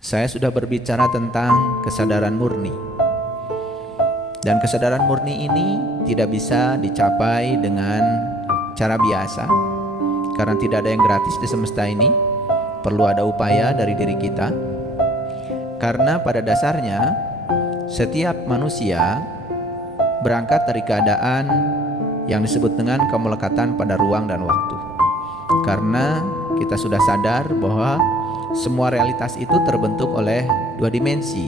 saya sudah berbicara tentang kesadaran murni. Dan kesadaran murni ini tidak bisa dicapai dengan cara biasa, karena tidak ada yang gratis di semesta ini. Perlu ada upaya dari diri kita. Karena pada dasarnya setiap manusia berangkat dari keadaan yang disebut dengan kemelekatan pada ruang dan waktu. Karena kita sudah sadar bahwa semua realitas itu terbentuk oleh dua dimensi.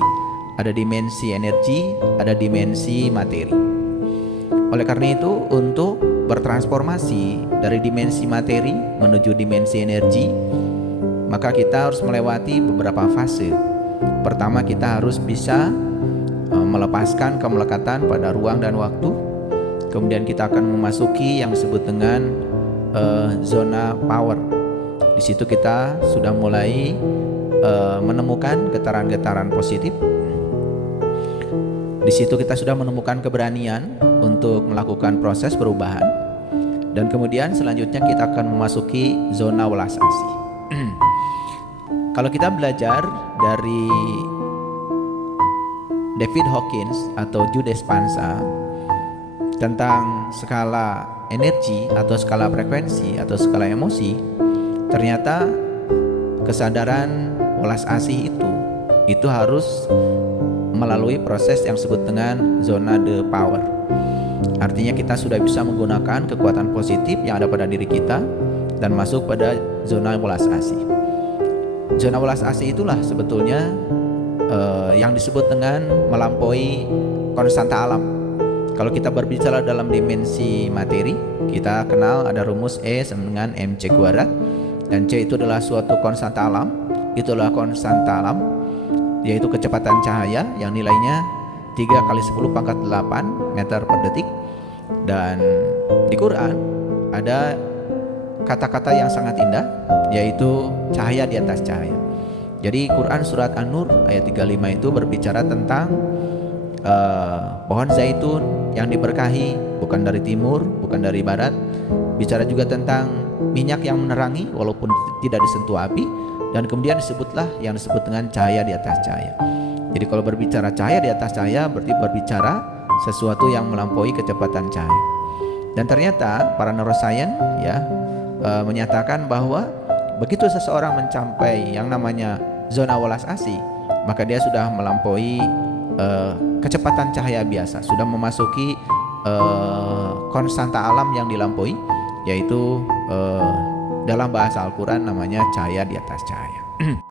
Ada dimensi energi, ada dimensi materi. Oleh karena itu, untuk bertransformasi dari dimensi materi menuju dimensi energi, maka kita harus melewati beberapa fase. Pertama, kita harus bisa melepaskan kemelekatan pada ruang dan waktu. Kemudian kita akan memasuki yang disebut dengan zona power. Di situ kita sudah mulai menemukan getaran-getaran positif. Di situ kita sudah menemukan keberanian untuk melakukan proses perubahan. Dan kemudian selanjutnya kita akan memasuki zona welas asih. Kalau kita belajar dari David Hawkins atau Joe Dispenza tentang skala energi atau skala frekuensi atau skala emosi, ternyata kesadaran welas asih itu harus melalui proses yang disebut dengan zona the power. Artinya kita sudah bisa menggunakan kekuatan positif yang ada pada diri kita dan masuk pada zona welas asih. Zona welas asih itulah sebetulnya yang disebut dengan melampaui konstanta alam. Kalau kita berbicara dalam dimensi materi, kita kenal ada rumus E sama dengan mc kuadrat, dan C itu adalah suatu konstanta alam. Itulah konstanta alam, yaitu kecepatan cahaya yang nilainya 3 × 10⁸ meter per detik. Dan di Quran ada kata-kata yang sangat indah, yaitu cahaya di atas cahaya. Jadi Quran surat An-Nur ayat 35 itu berbicara tentang pohon zaitun yang diberkahi, bukan dari timur, bukan dari barat. Bicara juga tentang minyak yang menerangi walaupun tidak disentuh api. Dan kemudian disebutlah yang disebut dengan cahaya di atas cahaya. Jadi kalau berbicara cahaya di atas cahaya berarti berbicara sesuatu yang melampaui kecepatan cahaya. Dan ternyata para neuroscience menyatakan bahwa begitu seseorang mencapai yang namanya zona welas asih, maka dia sudah melampaui kecepatan cahaya biasa, sudah memasuki konstanta alam yang dilampaui, yaitu dalam bahasa Al-Quran namanya cahaya di atas cahaya.